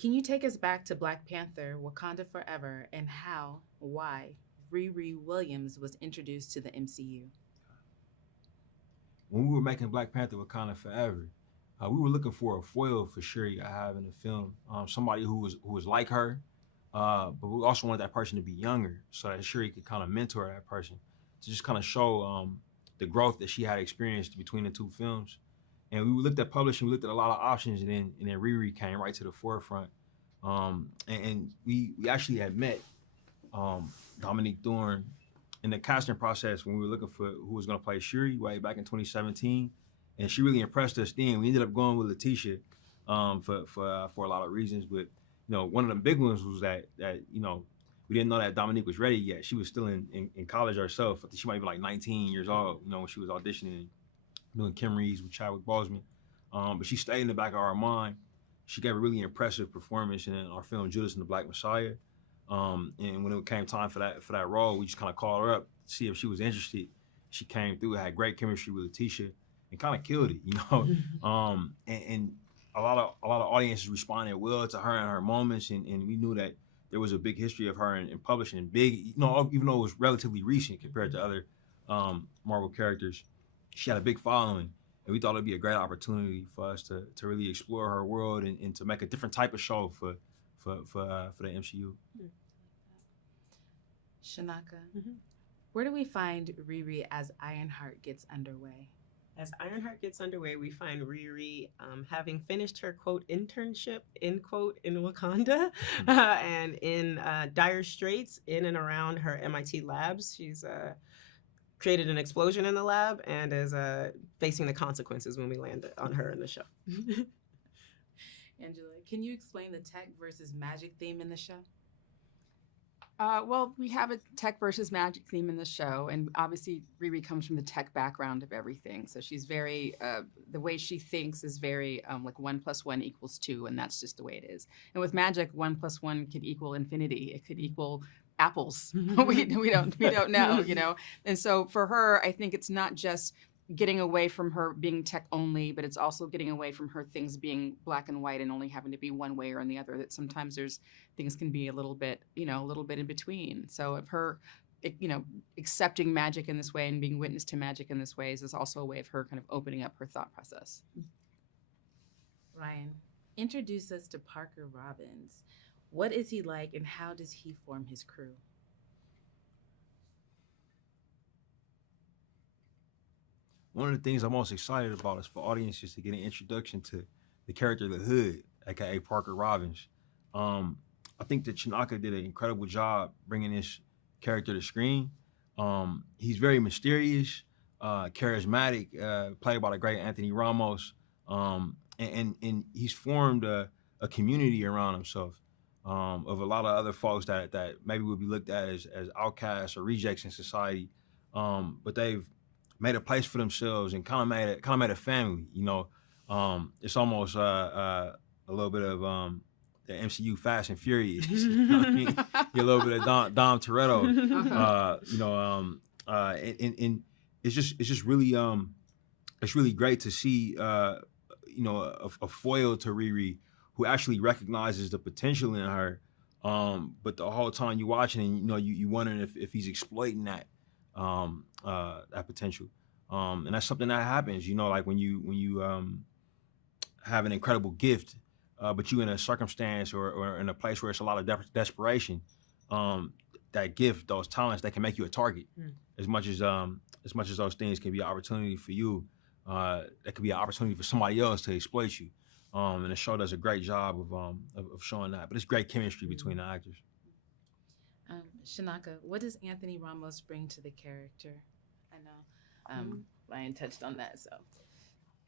Can you take us back to Black Panther, Wakanda Forever, and why Riri Williams was introduced to the MCU? When we were making Black Panther Wakanda Forever, we were looking for a foil for Shuri to have in the film, somebody who was like her, but we also wanted that person to be younger so that Shuri could kind of mentor that person to just kind of show the growth that she had experienced between the two films. And we looked at publishing, we looked at a lot of options, and then Riri came right to the forefront. And we actually had met Dominque Thorne in the casting process when we were looking for who was going to play Shuri way back in 2017, and she really impressed us then. We ended up going with Letitia for a lot of reasons, but one of the big ones was that we didn't know that Dominique was ready yet. She was still in college herself. I think she might be like 19 years old, when she was auditioning, doing Kim Reeves with Chadwick Boseman. But she stayed in the back of our mind. She gave a really impressive performance in our film Judas and the Black Messiah. And when it came time for that role, we just kind of called her up to see if she was interested. She came through, had great chemistry with Letitia, and kind of killed it, and a lot of audiences responded well to her and her moments, and we knew that there was a big history of her in publishing, big, even though it was relatively recent compared to other Marvel characters. She had a big following, and we thought it'd be a great opportunity for us to really explore her world and to make a different type of show for the MCU. Chinaka, where do we find Riri as Ironheart gets underway? As Ironheart gets underway, we find Riri having finished her, quote, internship, end quote, in Wakanda and in dire straits in and around her MIT labs. She's created an explosion in the lab and is facing the consequences when we land on her in the show. Angela, can you explain the tech versus magic theme in the show? Well, we have a tech versus magic theme in the show, and obviously Riri comes from the tech background of everything. So she's very, the way she thinks is very like 1 + 1 = 2, and that's just the way it is. And with magic, 1 + 1 could equal infinity. It could equal apples. we don't know, And so for her, I think it's not just getting away from her being tech only, but it's also getting away from her things being black and white and only having to be one way or the other. That sometimes things can be a little bit in between. So of her, accepting magic in this way and being witness to magic in this way is also a way of her kind of opening up her thought process. Ryan, introduce us to Parker Robbins. What is he like, and how does he form his crew? One of the things I'm most excited about is for audiences to get an introduction to the character of the Hood, aka Parker Robbins. I think that Chinaka did an incredible job bringing this character to screen. He's very mysterious, charismatic, played by the great Anthony Ramos, and he's formed a community around himself of a lot of other folks that maybe would be looked at as outcasts or rejects in society, but they've made a place for themselves and kind of made a family. It's almost a little bit of the MCU Fast and Furious. You know what I mean? You're a little bit of Dom Toretto. And it's just really it's really great to see a foil to Riri who actually recognizes the potential in her. But the whole time you watching and you wondering if he's exploiting that potential. And that's something that happens, like when you have an incredible gift, but you in a circumstance or in a place where it's a lot of desperation, that gift, those talents, they can make you a target. As much as those things can be an opportunity for you, that could be an opportunity for somebody else to exploit you. And the show does a great job of showing that. But it's great chemistry between the actors. Chinaka, what does Anthony Ramos bring to the character? I know Ryan touched on that, so.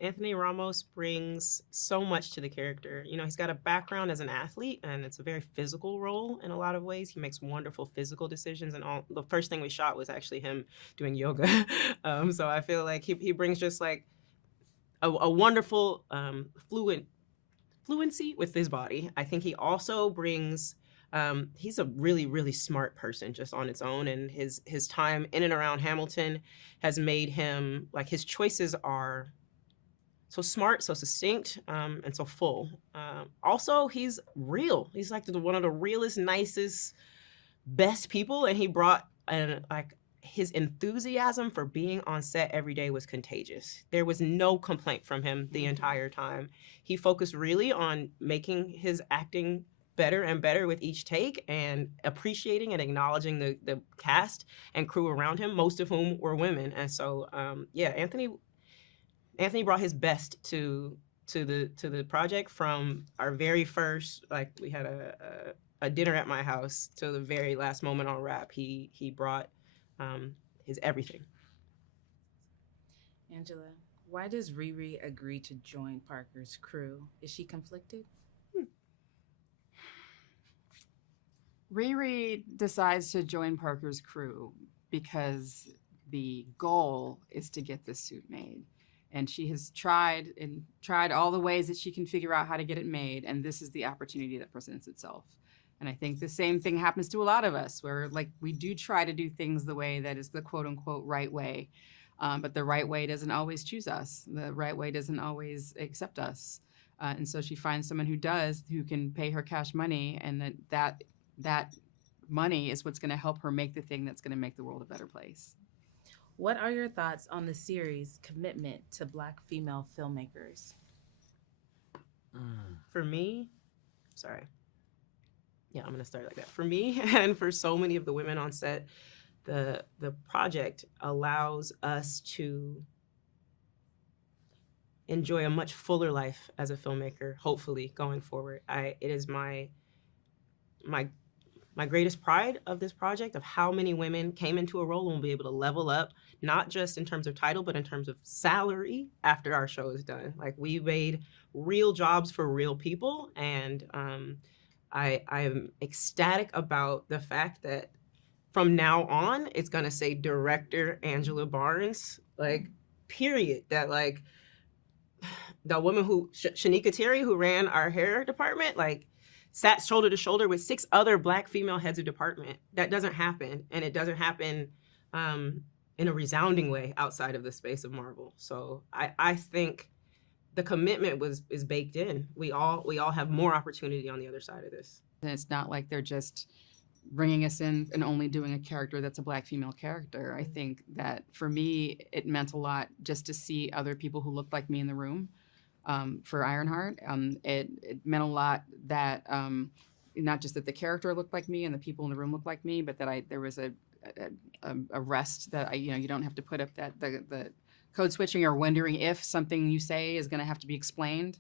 Anthony Ramos brings so much to the character. He's got a background as an athlete, and it's a very physical role in a lot of ways. He makes wonderful physical decisions, and the first thing we shot was actually him doing yoga. So I feel like he brings just like a wonderful fluency with his body. I think he also brings, he's a really, really smart person just on its own, and his time in and around Hamilton has made him, like, his choices are so smart, so succinct, and so full. Also, he's real. He's like one of the realest, nicest, best people, and he brought like his enthusiasm for being on set every day was contagious. There was no complaint from him the entire time. He focused really on making his acting better and better with each take, and appreciating and acknowledging the cast and crew around him, most of whom were women. And so, Anthony brought his best to the project from our very first, like we had a dinner at my house, to the very last moment on wrap. He brought his everything. Angela, why does Riri agree to join Parker's crew? Is she conflicted? Riri decides to join Parker's crew because the goal is to get this suit made. And she has tried all the ways that she can figure out how to get it made. And this is the opportunity that presents itself. And I think the same thing happens to a lot of us, where like we do try to do things the way that is the quote unquote right way. But the right way doesn't always choose us. The right way doesn't always accept us. And so she finds someone who does, who can pay her cash money, and that money is what's going to help her make the thing that's going to make the world a better place. What are your thoughts on the series' commitment to Black female filmmakers? For me, I'm going to start like that. For me, and for so many of the women on set, the project allows us to enjoy a much fuller life as a filmmaker, hopefully, going forward. It is my greatest pride of this project, of how many women came into a role and will be able to level up, not just in terms of title, but in terms of salary after our show is done. Like, we made real jobs for real people, and I am ecstatic about the fact that from now on, it's gonna say director Angela Barnes, like, period. That, like, the woman who, Chinaka Terry, who ran our hair department, like, sat shoulder to shoulder with 6 other Black female heads of department. That doesn't happen, and it doesn't happen in a resounding way outside of the space of Marvel. So I think the commitment is baked in. We all have more opportunity on the other side of this. And it's not like they're just bringing us in and only doing a character that's a Black female character. I think that for me, it meant a lot just to see other people who looked like me in the room. For Ironheart, it meant a lot that not just that the character looked like me and the people in the room looked like me, but that there was a rest that you don't have to put up that the code switching or wondering if something you say is going to have to be explained.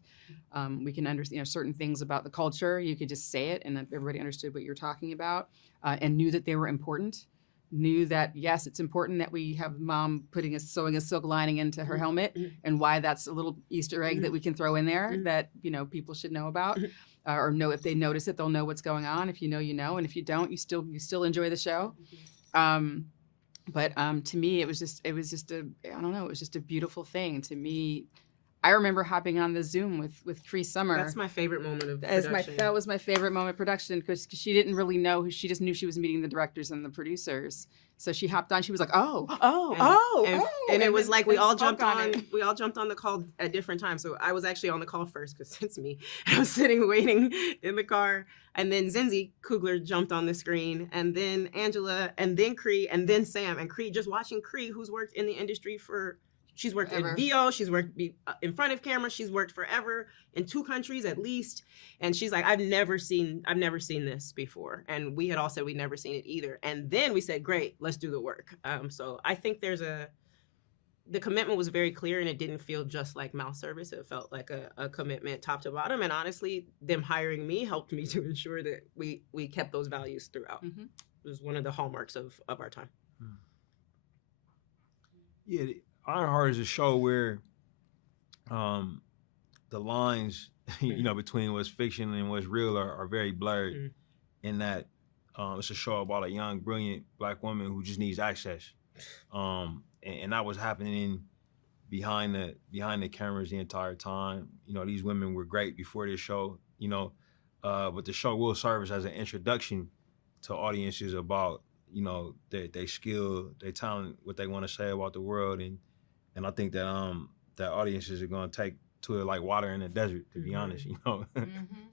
We can understand certain things about the culture. You could just say it, and everybody understood what you're talking about, and knew that they were important. Knew that, yes, it's important that we have mom sewing a silk lining into her helmet, and why that's a little Easter egg that we can throw in there that people should know about, or know if they notice it, they'll know what's going on. If you know, you know, and if you don't, you still enjoy the show. But to me, it was just it was just a beautiful thing. To me, I remember hopping on the Zoom with Cree Summer. That's my favorite moment of the production. That was my favorite moment of production, because she didn't really know. She just knew she was meeting the directors and the producers. So she hopped on. She was like, and it was like we all jumped on the call at different times. So I was actually on the call first, because it's me. I was sitting waiting in the car, and then Zinzi Coogler jumped on the screen, and then Angela, and then Cree, and then Sam. And Cree, just watching Cree, who's worked in the industry she's worked in VO, she's worked in front of camera, she's worked forever in 2 countries at least. And she's like, I've never seen this before. And we had all said we'd never seen it either. And then we said, great, let's do the work. So I think the commitment was very clear, and it didn't feel just like mouth service. It felt like a commitment top to bottom. And honestly, them hiring me helped me to ensure that we kept those values throughout. Mm-hmm. It was one of the hallmarks of our time. Yeah, Ironheart is a show where the lines, between what's fiction and what's real are very blurred. In that it's a show about a young, brilliant Black woman who just needs access, and that was happening behind the cameras the entire time. These women were great before this show, but the show will serve as an introduction to audiences about their skill, their talent, what they want to say about the world, and I think that that audiences are gonna take to it like water in the desert. To be Mhm. honest, you know. Mm-hmm.